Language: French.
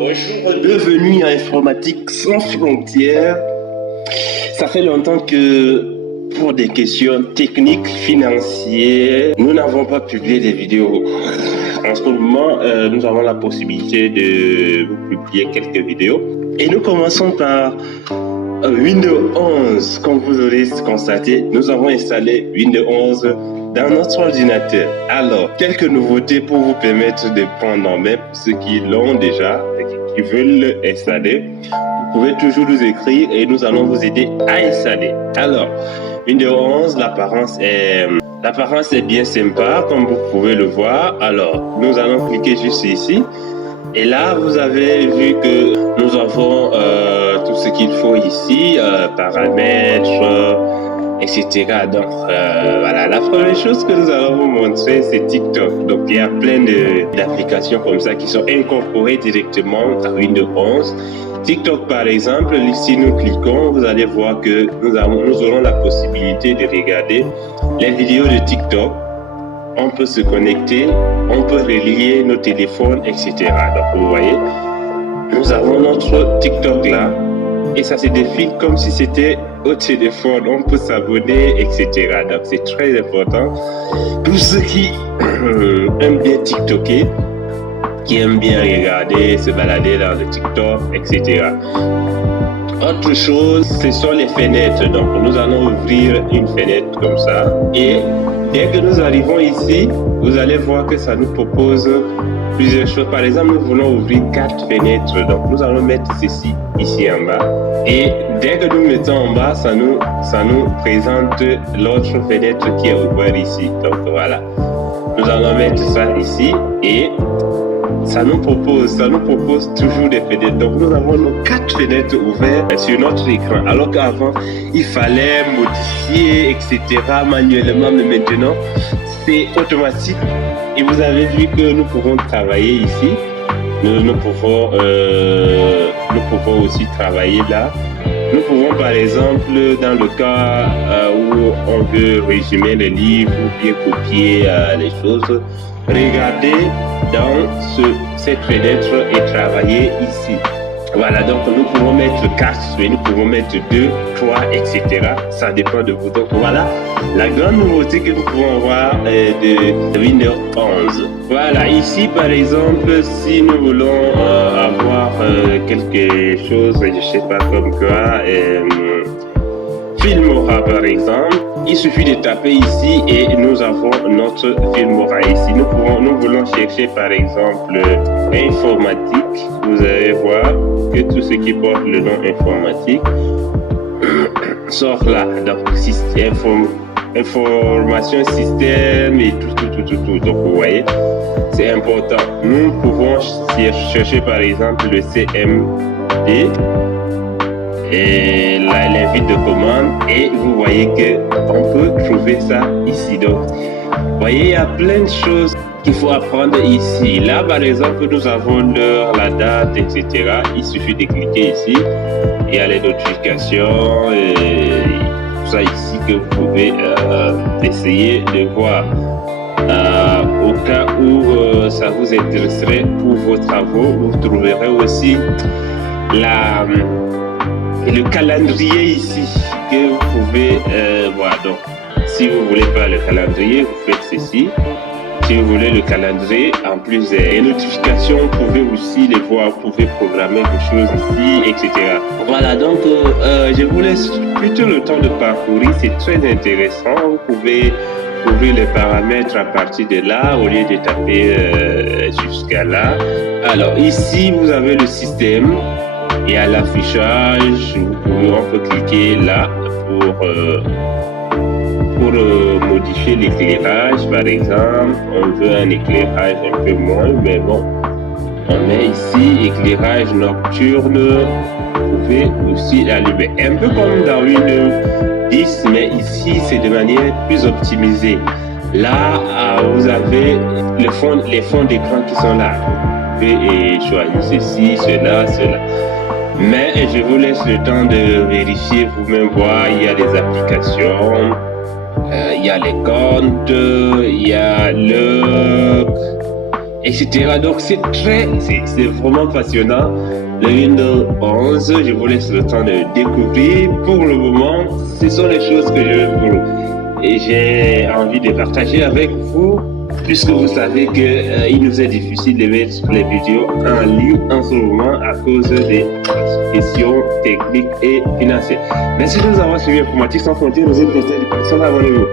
Bonjour, bienvenue à Informatique sans frontières. Ça fait longtemps que pour des questions techniques, financières, nous n'avons pas publié des vidéos. En ce moment, nous avons la possibilité de publier quelques vidéos. Et nous commençons par Windows 11. Comme vous l'aurez constaté, nous avons installé Windows 11 dans notre ordinateur. Alors, quelques nouveautés pour vous permettre de prendre en main pour ceux qui l'ont déjà et qui veulent installer. Vous pouvez toujours nous écrire et nous allons vous aider à installer. Alors, Windows 11, l'apparence est bien sympa, comme vous pouvez le voir. Alors, nous allons cliquer juste ici. Et là, vous avez vu que nous avons tout ce qu'il faut ici, paramètres, etc. Donc, voilà, la première chose que nous allons vous montrer, c'est TikTok. Donc, il y a plein d'applications comme ça qui sont incorporées directement à Windows 11. TikTok, par exemple, si nous cliquons, vous allez voir que nous aurons la possibilité de regarder les vidéos de TikTok. On peut se connecter, on peut relier nos téléphones, etc. Donc, vous voyez, nous avons notre TikTok là, et ça se défile comme si c'était au téléphone. On peut s'abonner, etc. Donc, c'est très important. Pour ceux qui aiment bien TikToker, qui aiment bien regarder, se balader dans le TikTok, etc. Autre chose, ce sont les fenêtres. Donc, nous allons ouvrir une fenêtre comme ça. Et dès que nous arrivons ici, vous allez voir que ça nous propose plusieurs choses. Par exemple, nous voulons ouvrir 4 fenêtres. Donc, nous allons mettre ceci ici en bas. Et dès que nous mettons en bas, ça nous présente l'autre fenêtre qui est ouverte ici. Donc, voilà. Nous allons mettre ça ici et ça nous propose toujours des fenêtres. Donc, nous avons nos 4 fenêtres ouvertes sur notre écran. Alors qu'avant, il fallait modifier, etc. manuellement. Mais maintenant, c'est automatique. Et vous avez vu que nous pouvons travailler ici. Nous pouvons aussi travailler là. Nous pouvons, par exemple, dans le cas où on veut résumer les livres ou bien copier les choses, regarder dans cette fenêtre et travailler ici. Voilà, donc nous pouvons mettre 4, nous pouvons mettre 2, 3, etc. Ça dépend de vous. Donc voilà, la grande nouveauté que nous pouvons avoir de Windows 11. Voilà, ici par exemple, si nous voulons avoir quelque chose, je ne sais pas comme quoi, Filmora par exemple, il suffit de taper ici et nous avons notre Filmora ici. Nous voulons chercher par exemple informatique. Vous allez voir que tout ce qui porte le nom informatique sort là. Donc information système et tout. Donc vous voyez, c'est important. Nous pouvons chercher par exemple le CMD et l'invite de commande et vous voyez que on peut trouver ça ici. Donc vous voyez, il y a plein de choses qu'il faut apprendre ici. Là par exemple, nous avons l'heure, la date, etc. Il suffit de cliquer ici. Il y a les notifications et tout ça ici que vous pouvez essayer de voir. Au cas où ça vous intéresserait pour vos travaux, vous trouverez aussi le calendrier ici que vous pouvez voir. Donc, si vous voulez pas le calendrier, vous faites ceci. Si vous voulez le calendrier, en plus des notifications, vous pouvez aussi les voir. Vous pouvez programmer des choses ici, etc. Voilà, donc je vous laisse plutôt le temps de parcourir. C'est très intéressant. Vous pouvez ouvrir les paramètres à partir de là au lieu de taper jusqu'à là. Alors ici, vous avez le système. Et à l'affichage, on peut cliquer là pour modifier l'éclairage. Par exemple, on veut un éclairage un peu moins, mais bon, on met ici éclairage nocturne. Vous pouvez aussi l'allumer, un peu comme dans Windows 10, mais ici c'est de manière plus optimisée. Là, vous avez les fonds d'écran qui sont là. Vous pouvez choisir ceci, cela. Mais je vous laisse le temps de vérifier vous-même, voir. Il y a des applications, il y a les comptes, il y a le etc. Donc c'est vraiment passionnant. Le Windows 11, je vous laisse le temps de découvrir. Pour le moment, ce sont les choses que j'ai envie de partager avec vous, puisque vous savez qu'il nous est difficile de mettre les vidéos en ligne en ce moment à cause des questions techniques et financières. Merci de nous avoir suivi. Informatique sans frontières, nous êtes abonnez-vous.